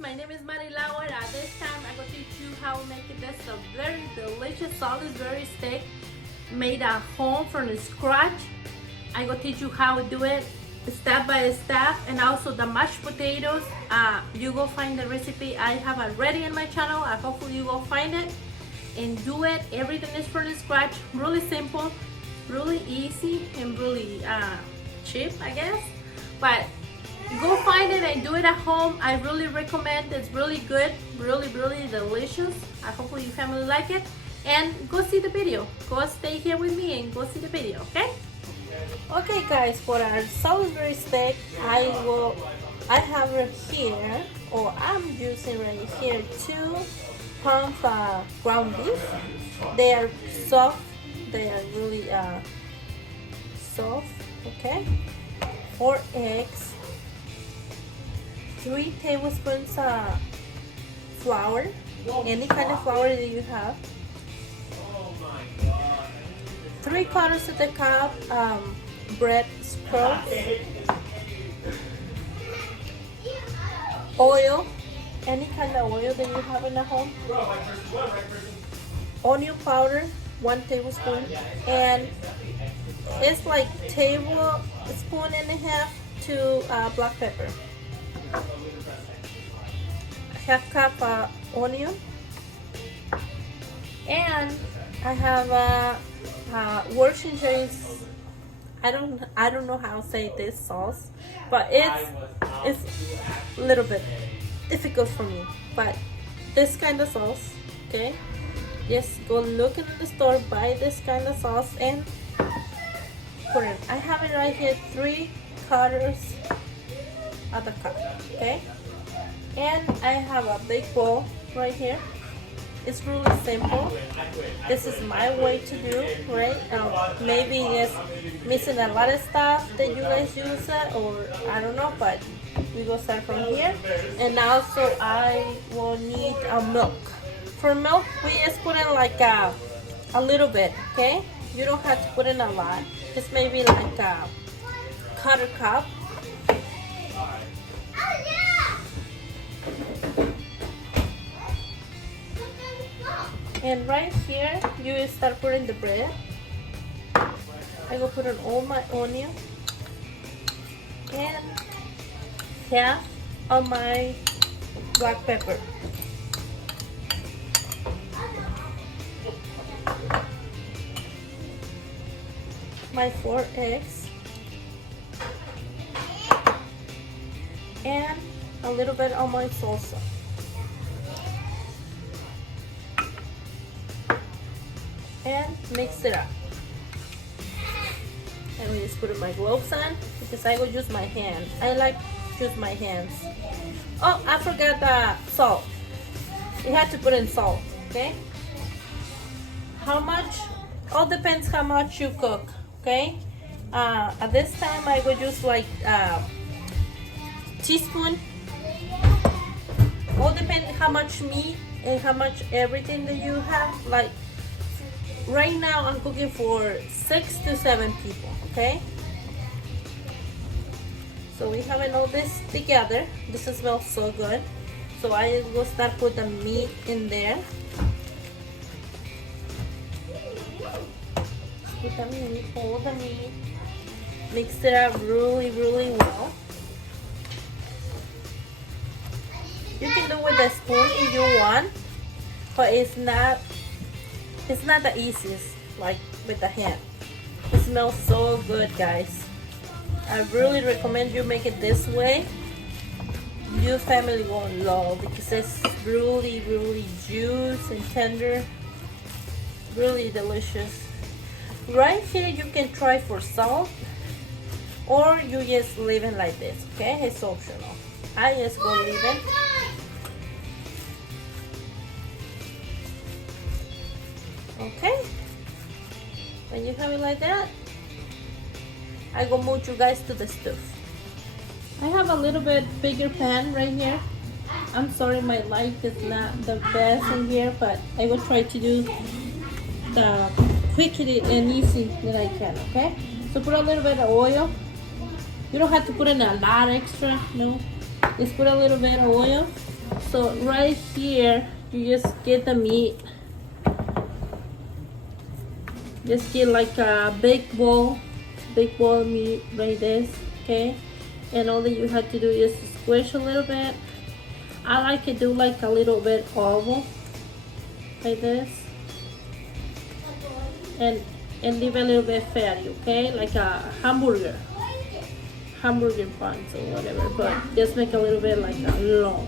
my name is Maria Lauer. At this time, I'm going to teach you how to make this a very delicious Salisbury steak made at home from scratch. I'm going to teach you how to do it step by step, and also the mashed potatoes. You go find the recipe I have already in my channel. Hopefully you go find it and do it. Everything is from scratch, really simple, really easy, and really cheap, I guess. But go find it and do it at home. I really recommend. It's really good, really delicious. Hopefully your family like it. And go see the video. Go stay here with me and go see the video, okay? Okay guys, for our Salisbury steak, I have right here, or I'm using right here 2 pounds of ground beef. They are soft, they are really soft, okay? 4 eggs, 3 tablespoons of flour, any kind of flour that you have, 3/4 of the cup bread scrubs, oil, any kind of oil that you have in the home, onion powder 1 tablespoon, and it's like tablespoon and a half to black pepper, half cup onion, and I have Worcestershire. I don't know how to say this sauce, but it's a little bit difficult for me. But this kind of sauce, okay? Just go look in the store, buy this kind of sauce, and put it. I have it right here, 3/4 of the cup, okay? And I have a big bowl right here. It's really simple. This is my way to do, right? Maybe it's missing a lot of stuff that you guys use it, or I don't know, but we go start from here. And also I will need milk. For milk, we just put in like a little bit, okay? You don't have to put in a lot. Just maybe like a 1/4 cup. And right here, you start putting the bread. I will put in all my onion and half of my black pepper. My 4 eggs and a little bit of my salsa. And mix it up. And we just put my gloves on because I will use my hands. I like to use my hands. Oh, I forgot the salt. You have to put in salt, okay? How much? All depends how much you cook, okay? At this time, I will use like teaspoon. All depends how much meat and how much everything that you have. Like right now, I'm cooking for 6 to 7 people, okay? So we having all this together. This smells so good. So I will start put the meat in there. Put the meat, all the meat. Mix it up really well. You can do it with a spoon if you want, but it's not the easiest like with the hand. It smells so good, guys. I really recommend you make it this way. Your family will love because it's really juicy and tender, really delicious. Right here you can try for salt, or you just leave it like this, okay? It's optional. I just go leave it. Okay, when you have it like that, I go move you guys to the stove. I have a little bit bigger pan right here. I'm sorry my light is not the best in here, but I will try to do the quickly and easy that I can, okay? So put a little bit of oil. You don't have to put in a lot extra, no. Just put a little bit of oil. So right here, you just get the meat. Just get like a big bowl of meat like this, okay? And all that you have to do is squish a little bit. I like to do like a little bit oval, like this. And leave a little bit fatty, okay? Like a hamburger buns or whatever, but just make a little bit like along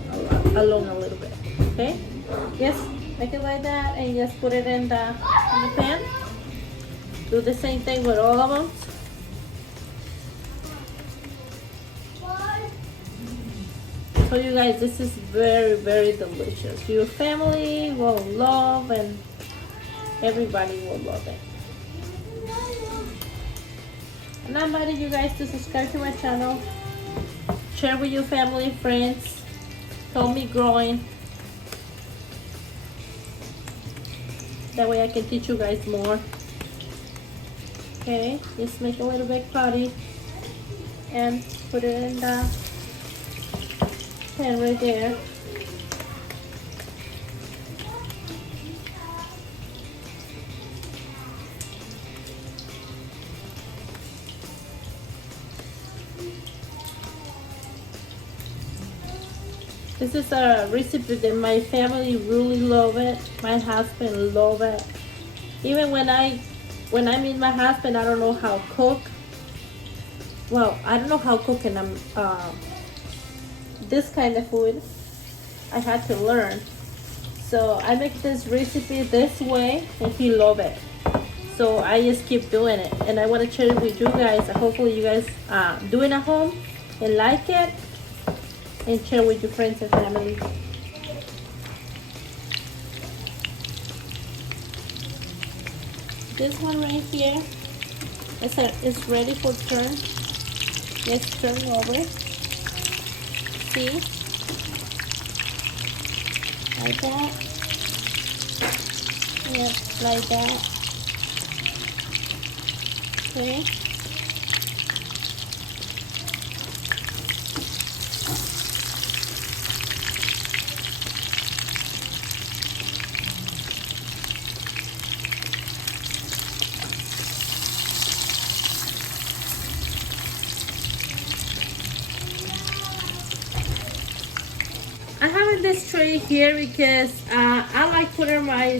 a little bit, okay? Just make it like that and just put it in the pan. Do the same thing with all of them. So you guys, this is very, very delicious. Your family will love, and everybody will love it. And I invite you guys to subscribe to my channel, share with your family, friends, help me growing. That way I can teach you guys more. Okay, just make a little bit patty and put it in the pan right there. This is a recipe that my family really love it. My husband love it. Even when I meet my husband, I don't know how to cook. Well, I don't know how to cook, and this kind of food I had to learn. So I make this recipe this way, and he love it. So I just keep doing it, and I want to share it with you guys. Hopefully you guys do it at home and like it, and share with your friends and family. This one right here is ready for turn. Let's turn over. See? Like that. Yep, like that. Okay. I have this tray here because I like putting my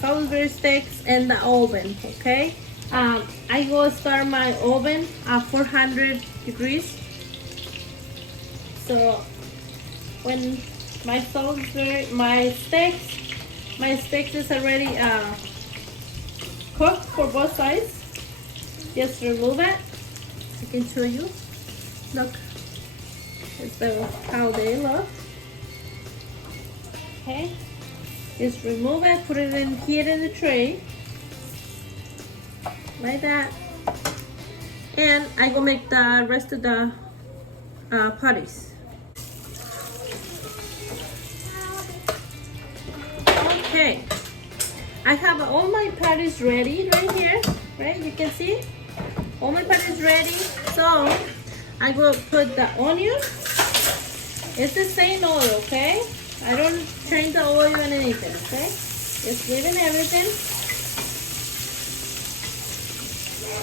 Salisbury steaks in the oven, okay? I go start my oven at 400 degrees. So when my steaks is already cooked for both sides, just remove it. I can show you. Look, how they look. Okay, just remove it, put it in here in the tray, like that, and I go make the rest of the patties. Okay, I have all my patties ready right here, right? You can see all my patties ready. So I go put the onion. It's the same oil, okay? I don't change the oil and anything, okay? Just leave in everything.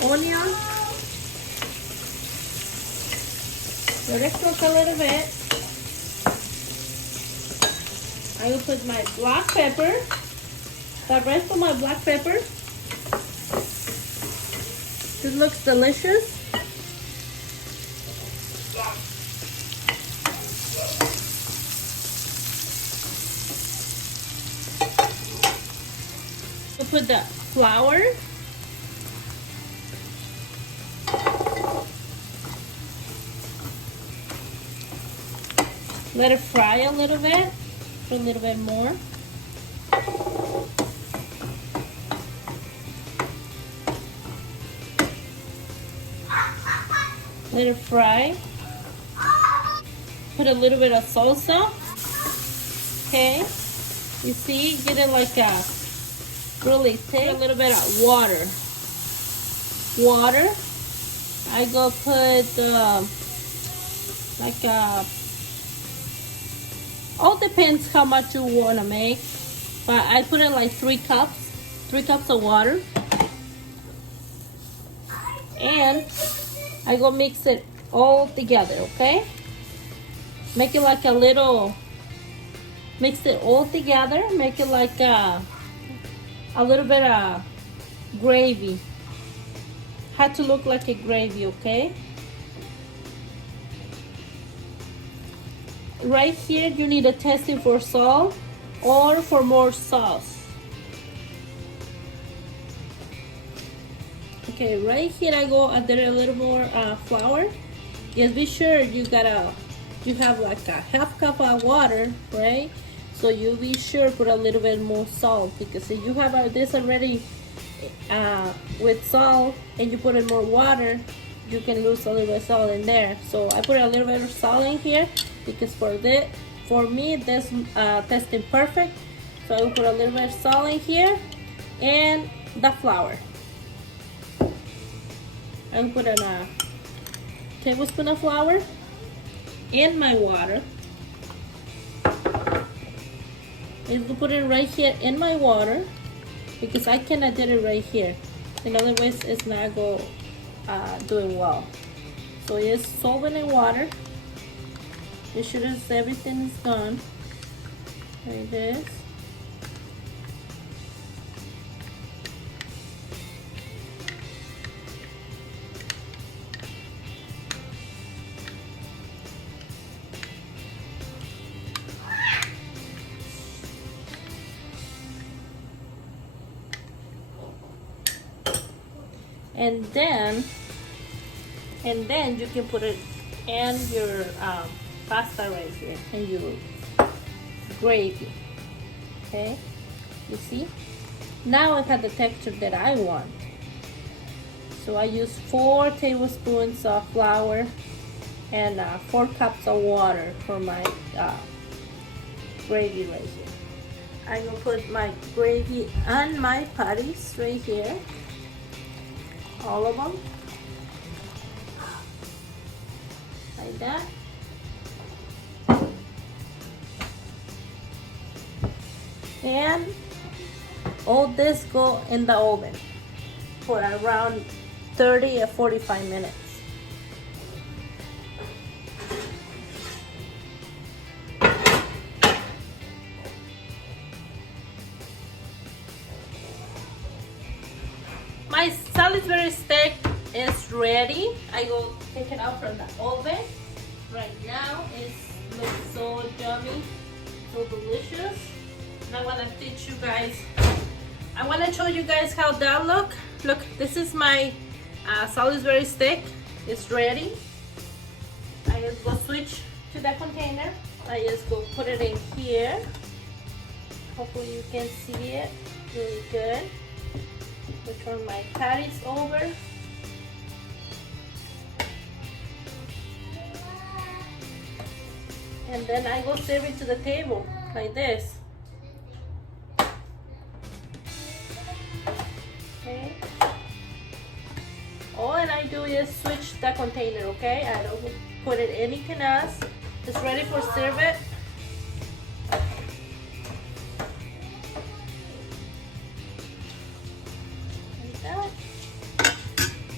Onion. Let it cook a little bit. I will put my black pepper. The rest of my black pepper. This looks delicious. Put the flour, let it fry a little bit, put a little bit more. Let it fry. Put a little bit of salsa. Okay, you see, get it like a really thick. A little bit of water. I go put like All depends how much you want to make, but I put in like 3 cups of water, and I go mix it all together. Okay, make it like a little, mix it all together, make it like a little bit of gravy. Had to look like a gravy. Okay, right here you need a testing for salt or for more sauce. Okay, right here I did a little more flour. Just be sure you have like a half cup of water, right? So you be sure put a little bit more salt, because if you have this already with salt and you put in more water, you can lose a little bit of salt in there. So I put a little bit of salt in here because for me this testing perfect. So I will put a little bit of salt in here and the flour. I will put a tablespoon of flour in my water. I will put it right here in my water because I cannot do it right here. In other words, it's not doing well. So just solve it in water. Make sure that everything is gone. Like this. And then you can put it in your pasta right here and your gravy. Okay, you see? Now I have the texture that I want. So I use 4 tablespoons of flour and 4 cups of water for my gravy right here. I'm gonna put my gravy on my patties right here. All of them. Like that. And all this go in the oven for around 30 or 45 minutes. My Salisbury steak is ready. I go take it out from the oven. Right now it looks so yummy, so delicious. And I want to teach you guys. I want to show you guys how that look. Look, this is my Salisbury steak. It's ready. I just go switch to the container. I just go put it in here. Hopefully you can see it really good. I turn my patties over. And then I go serve it to the table like this. Okay. All I do is switch the container, okay? I don't put it anything else. It's ready for serve it.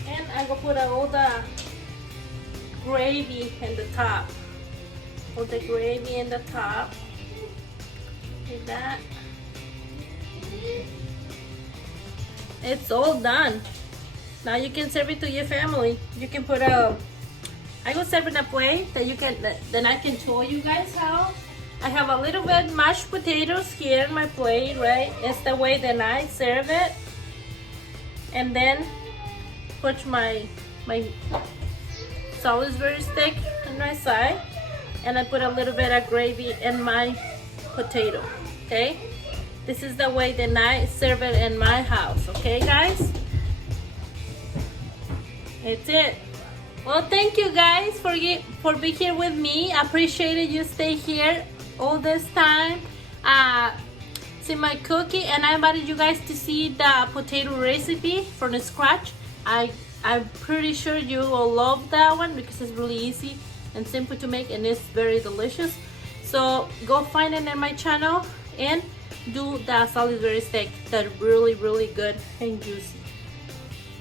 And I go put all the gravy in the top. Put the gravy in the top. Like that. It's all done. Now you can serve it to your family. You can put I will serve in a plate that you can, then I can show you guys how. I have a little bit mashed potatoes here in my plate, right? It's the way that I serve it. And then put my Salisbury steak on my side, and I put a little bit of gravy in my potato. Okay, this is the way that I serve it in my house. Okay, guys, it's it. Well, thank you guys for being here with me. I appreciate it. You stay here all this time. See my cookie, and I invited you guys to see the potato recipe from the scratch. I'm pretty sure you will love that one because it's really easy and simple to make, and it's very delicious. So go find it in my channel and do the Salisbury steak. That's really good and juicy.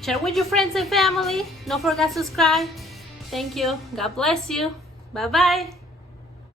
Share with your friends and family. Don't forget to subscribe. Thank you. God bless you. Bye bye.